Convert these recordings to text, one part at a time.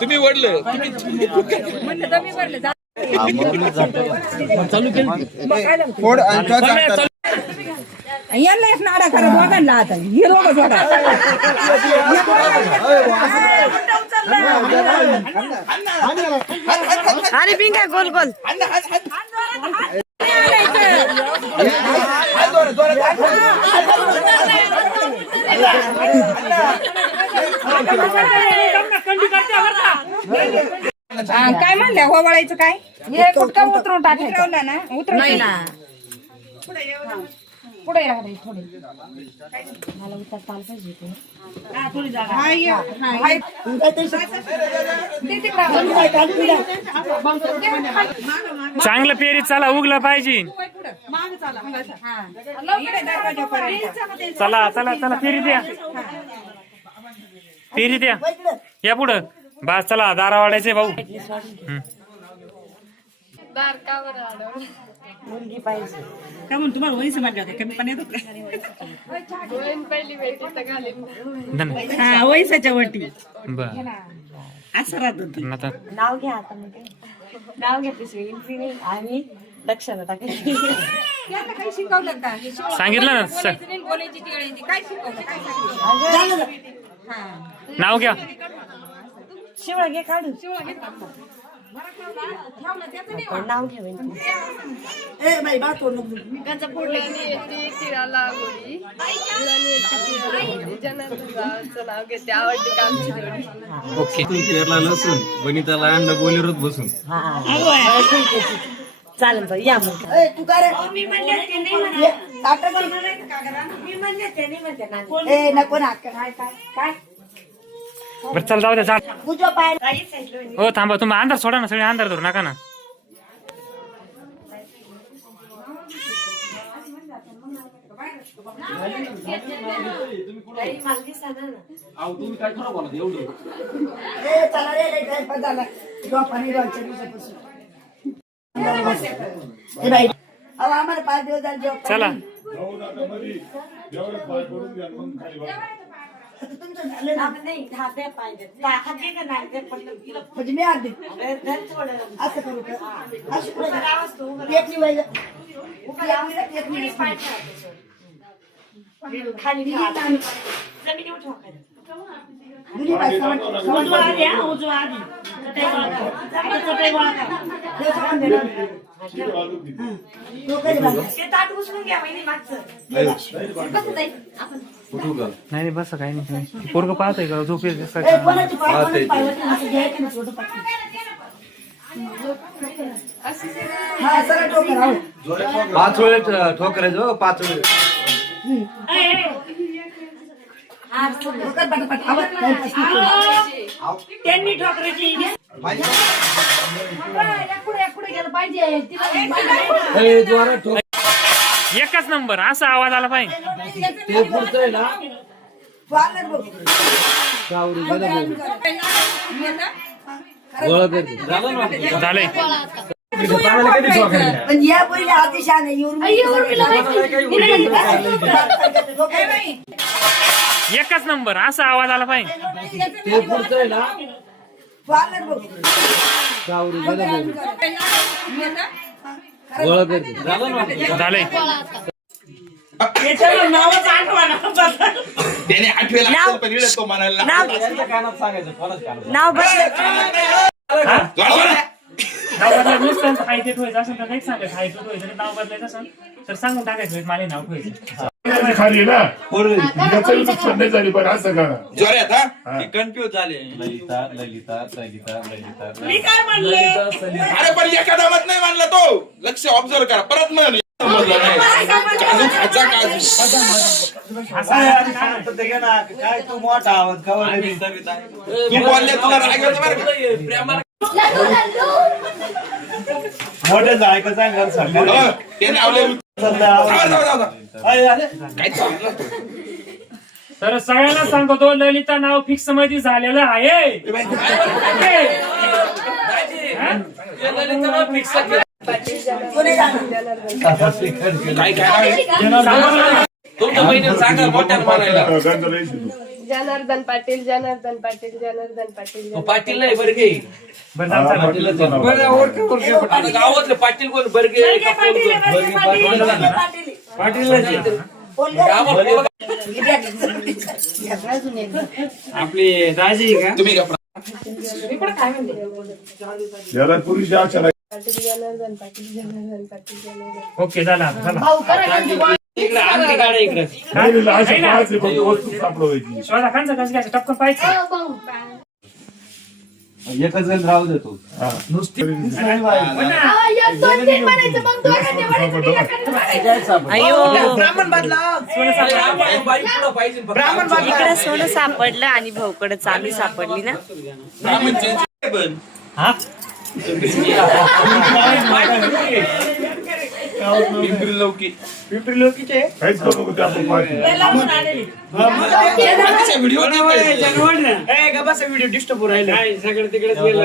तुम्ही वडलं याला एक नाडा करा दोघांना आता हे दोघं जोडा अरे पिंका गोल गोल काय म्हणल्या गोवाळायचं काय हे कुठं उतरून टाकायचं ना उतरवलं ना पुढे राहते थोडे मला उतरता आलं पाहिजे थोडी जागा चांगलं पेरी चला उगलं पाहिजे चला चला चला पेरी द्या पेरी द्या या पुढं बस चला दारा वाढायचे भाऊ मुलगी पाहिजे का म्हणून तुम्हाला वयस मागत आहे कमी पण येतो हा वयसाच्या वटी बर असं राहत नाव घ्या आता नाव घेतली आणि लक्षात टाकायची काही शिकवलं का सांगितलं ना बोलायची काय शिकवलं नाव घ्या शिवळा घे काढू नाव घ्या ओके पेरला लसून वनिताला अंड बोलेरोत बसून चालेल बाई या मग तू काय नको ना काय बरं चल जाऊ द्या हो थांबा तुम्ही अंधार सोडा ना सगळे अंधार धरू नका ना आम्हाला 5 दिवस झाले चला तुमचं झालं ना नाही हाते पाहिजे हाते का नाही म्हणजे मी आधी असं करू का खाली जमिनीवर ठोकायचं ताट उचलून घ्या महिने मागचं नाही बस काही नाही पोरग पाहतोय का झोप येत 5 वेळेस ठोकरायचं 5 वेळेस त्यांनी ठोकरायची एकच नंबर असा आवाज आला पाहिजे झालंय पण या पहिले अतिशय एकच नंबर असा आवाज आला पाहिजे झालंय त्याने आठवेला तो म्हणायला नाव नाव बदलायचं हायटेट व्हायचं असेल तर नाही सांगायचं हायटेट व्हायचं नाव बदलायचं असेल तर सांगून टाकायचं मला नाव ठेवायचं खाली ना नाही झाली पण असं करा जोऱ्यात हा कन्फ्युज झाले ललिता ललिता ललिता ललिता अरे पण एका दामात नाही मानला तो लक्ष ऑब्झर्व करा परत म्हण समजलं नाही काजू खाजा काजू काय तू मोठा आवाज खबर तू बोलले तुला राग येतो बरं का मोठे जायचं सांगा सरकार हो, ते लावले काय चाललं? तर सगळ्यांना सांगतो ललिता नाव फिक्स मध्ये झालेलं आहे. काय काय तुमच्या बहिणीला सांगा मोठ्यानं म्हणायला. जनार्दन पाटील जनार्दन पाटील जनार्दन पाटील पाटील नाही बर्गे बरं जाऊ आता गावातले पाटील कोण बर्गे आपली राजी का तुम्ही का याला पुरुष आशा नाही. पाटील जनार्दन पाटील जनार्दन पाटील जनार्दन ओके झाला चला. इकडे आमची गाडी इकडे नाही, नाही, अशी पाहायची फक्त वस्तू सापडवायची. शोधा खांचा कसं घ्यायचं टपकन पाहिजे. एकच जण राहू देतो हा. नुसती इकडे सोनं सापडलं आणि भाऊकडे चांदी सापडली ना. हा पिंपरी लौकी काहीच करू नको ते आपण पाहतो. व्हिडिओ व्हिडिओ डिस्टर्ब राहिला सगळं तिकडेच गेलं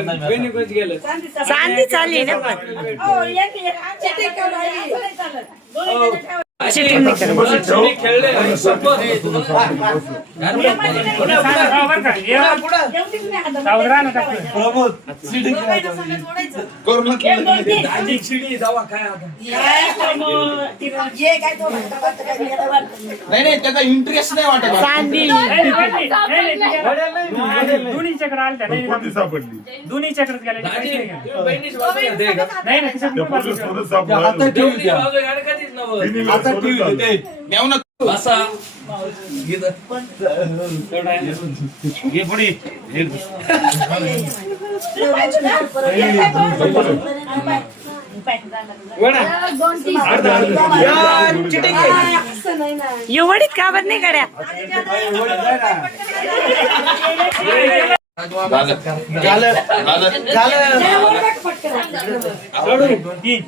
गेलं चांदी चालली ना पण खेळले शिडी जावा काय आता नाही त्याचा इंटरेस्ट नाही वाटत. चांदी दोन्हीच्याकडे आलत्या कोणती सापडली? दोन्हीच्याकडे गेल्या बहिणीची बाजू घ्या का नाही ना त्या तिच्या पुरुष सोनं सापडलं. देवळीची बाजू घ्या कधीच नव्हतं तिन्ही वेळा सोनं सापडलं. मेव ना बसा घे पुढे एवढीच का बरं नाही गड्या.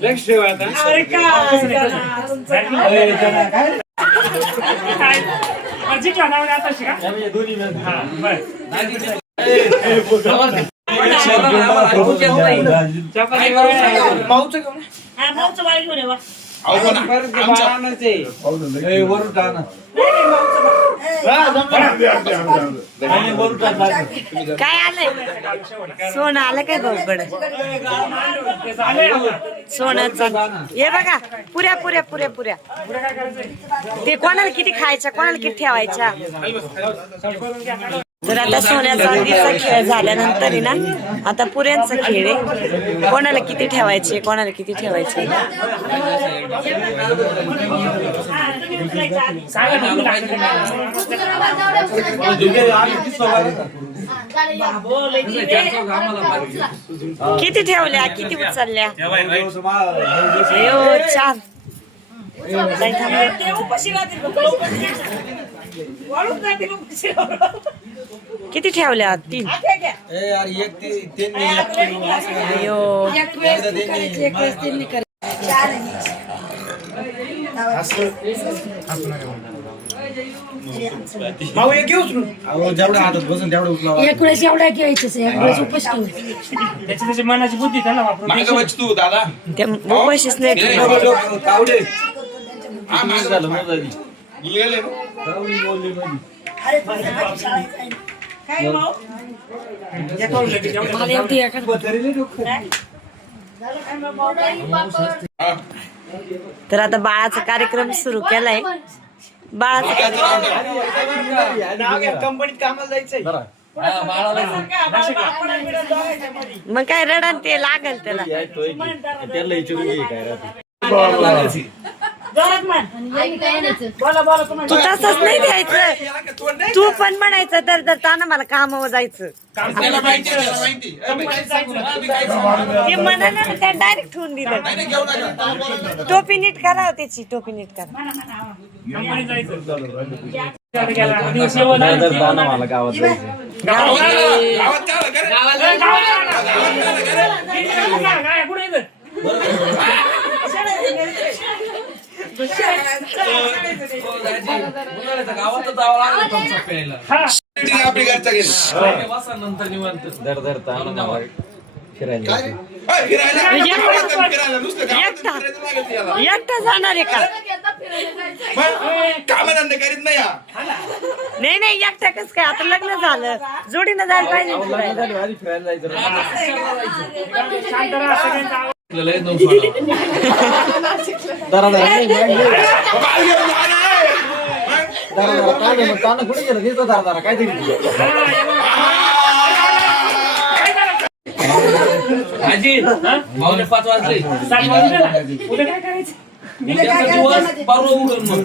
लक्ष ठेवा आता जिंकला नाव आता शिका हा बरं अहो पण आमच्या वरून टाका काय आलंय सोनं आलं काय भाऊकडे सोन्याचं हे बघा पुऱ्या पुऱ्या पुऱ्या पुऱ्या ते कोणाला किती खायच्या कोणाला किती ठेवायच्या. तर आता सोन्या चांदीचा खेळ झाल्यानंतर आहे ना आता पुऱ्यांचा खेळ आहे. कोणाला किती ठेवायचे कोणाला किती ठेवायचे. किती ठेवल्या किती उचलल्या. अयो छान किती ठेवल्या 3. अयो जेवढ्या हातात बसून तेवढं उचलावं. त्याची मनाची बुद्धी त्याला वापरून मागं बच तू दादा. ते उपाशीच नाही ठेवत. कावडे हा मागं झालं मग आधी. गेले ना. कावडी बोलली माझी. तर आता बाळाचा कार्यक्रम सुरू केलाय. बाळाचा कंपनीत कामाला जायचंय मग काय रडण ते लागल त्याला. त्याला विचारून घे काय राहते. तू तसंच नाही द्यायचं. तू पण म्हणायचं तर ताना मला कामावर जायचं. त्याला माहिती आहे, त्याला माहिती आहे. तुम्ही काय ते म्हणाला ना त्या डायरेक्ट ठेवून दिलं. नाही घेऊ नका. टोपी नीट करा त्याची टोपी नीट करा. मला गावात जायचं. गावात काय आलं? कुठे गावात जावं लागलं तुमचं प्यायला हा आपली घरच्या गेली बसा नंतर निवांत दर दर ताण फिरायला जायचं. फिरायला एकटा- फिरायला नुसतं गावातच फिरायचं लागेल त्याला. एकटा जाणार आहे का मग कामधंदे करीत नाही हा. नाही नाही एकटा कस काय आता लग्न झालं जोडीनं जायला पाहिजे अहो, लग्न फिरायला. झालं, आधी फिरायला जायचं रे. शांत राहा सगळ्यांचा आवाज. आपल्याला एक दोन सोडा दरा दरा नाही, नाही, नाही. बाळ घेऊन जा ना. दरा दरा काय नाही, मग ताण कुठे गेलं देतो दरा दरा काय तरी आजी पावणे 5 वाजले 7 वाजले ना. उद्या काय करायचं उद्याचा दिवस परवा उघडून मग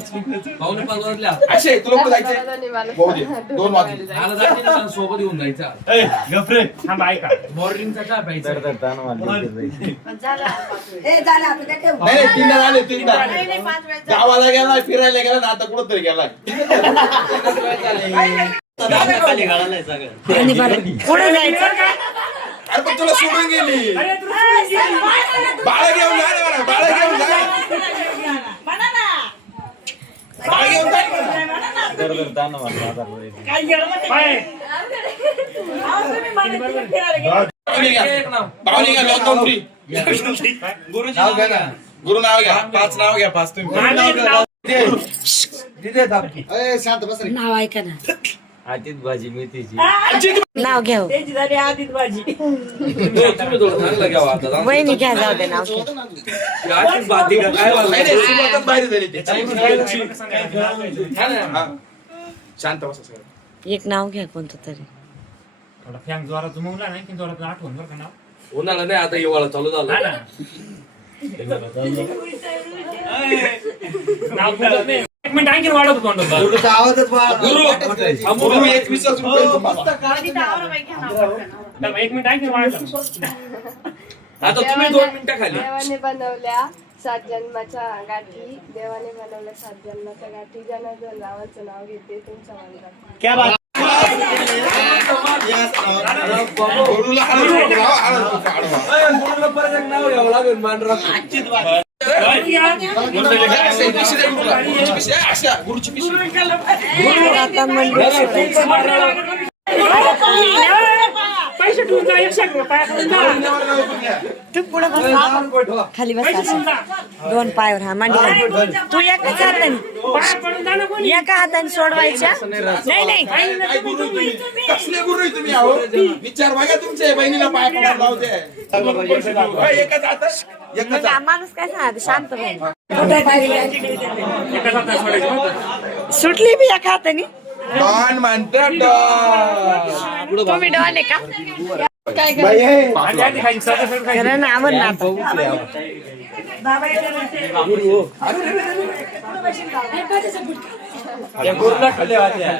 पावणे 5 वाजले अक्षय तुला कुठं जायचंय भाऊ दे 2 वाजले आला जायचं ना, सोबत येऊन जायचा थांबा ऐका मॉर्निंगचा चहा प्यायचा दर दर ताण वाजले नाही तीनदा झाले तीनदा गावाला गेला फिरायला गेला ना आता कुठं तरी गेलाय पुढे जायचं अरे पण तुला सोडून गेली अरे तू सोडून गेली. बाळा घेऊन जा ना मला, बाळा घेऊन जा बाळा घेऊन जा ना. दर दर ताण वाजले आता बाय. पाहुणे घ्या पाहुणे घ्या लॉकडाऊन फ्री नाव घ्या ना. गुरु नाव घ्या 5 नाव घ्या 5 तुम्ही माझं नाव- शांत बस रे. नाव ऐका ना आतीत भाजी मेथीची नाव घ्या हो. तुम्ही थोडं चांगलं घ्यावं आता जाऊ. वहिनी घ्या जाऊ दे नाव घ्या. आजची बाती काय नाही, वाजलं? नाही, सुरुवातच बाहेर झाली ती. हा ना. हा. शांत बसा सगळं एक नाव घ्या कोणतं तरी थोडा फॅन जोरात जुमवला नाही की जोरात आठवण बरं का नाव उन्हाळा नाही आता हिवाळा चालू हा झाला ना. नाव बोलत नाही. 1 मिनिट आणखी वाढवतो तोंडात. गुरुचा आवाजच गुरु 21 रुपये तुम्हाला थांबा, 1 मिनिट आणखी वाढवतो. आता तुम्ही 2 मिनिटं खाली देवाने बनवल्या 7 जन्माच्या गाठी देवाने बनवल्या 7 जन्माच्या गाठी जनार्दन रावांचं नाव घेते तुमच्या मंदिरात गुरुला हळद लावा, हळद काढवा. गुरुला परत एक नाव घ्यावं लागेल मांडरा पिशवी द्या गुरुला. गुरुची पिशवी आहे, अशा गुरुची पिशवी आता मंडळी सोडायची. पैसे ठेवून जा 100 रुपये पायाखाली जा. तू पुढे बस खाली बस असं. 2 पायावर हा मांडी तू एकाच हाताने पाया पडून जा ना कोणी. एका हाताने सोडवायच्या नाही नाही काय गुरु तुम्ही कसले गुरु आहे तुम्ही अहो विचार बघा तुमच्या बहिणीला पाय पडायला लावू दे एकच आता एकच मग माणूस काय सांगत शांत राहील. एका हातात सोडायचं बरं का? सुटली बी एका हाताने डॉन म्हणतात डॉन तुम्ही डॉन आहे का आधी आधी खायची, स्वतः स्वतः खायची. खरं ना आम्हाला ना आता. गुरुला खाली वाजल्या.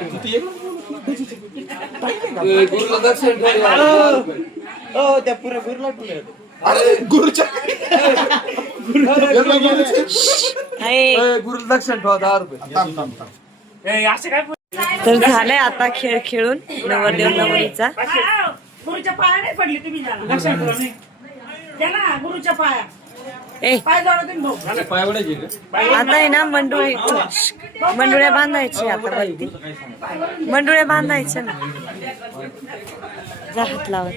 गुरुला दर्शन ठेवा. हो त्या पुऱ्या गुरुला ठेवल्या. अरे गुरुच्या हाय. गुरुला दर्शन ठेवा 10 रुपये ए, असं काय तर झालंय आता खेळ खेळून नवरदेव नवरीचा गुरुच्या पाया नाही पडली तुम्ही जाणार लक्षात ठेवा नाही. ना गुरुच्या पाया ए पाय जोडा तुम्ही भाऊ पायवड्याची का? आता आहे ना मंडुळ्या बांधायची आता वरती मंडुळ्या बांधायच्या ना जा हात लावत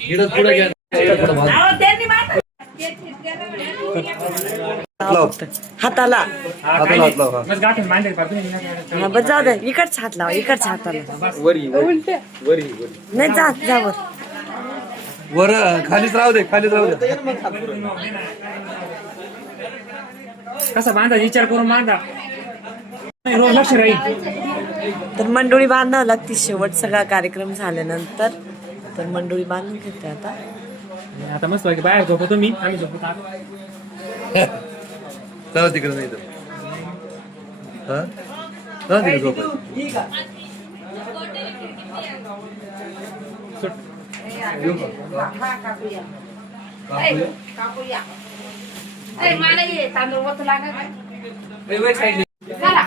इकडं पुढे घ्या अहो, त्यांनी मारलं. हाताला हा, काय नाही. बस गाठून मांडीवर पाडतो मी. हा बस जाऊ दे इकडच्या हात लावा इकडच्या हाताला वरी वरी नाही जा जावर वर खालीच राहू दे खालीच राहू दे कसा बांधा विचार करून बांधा रोज लक्ष राहील. तर मंडोळी बांधावं लागते शेवट सगळा कार्यक्रम झाल्यानंतर तर मंडोळी बांधून घेते आता आता मस्त पैकी बाहेर झोपतो मी आम्ही झोपतो आता. चला तिकडे नाही तर चला तिकडे झोपायचं कापूया ए, मला ये तांदूळ वतू लागणार ए, वय साईडने. चला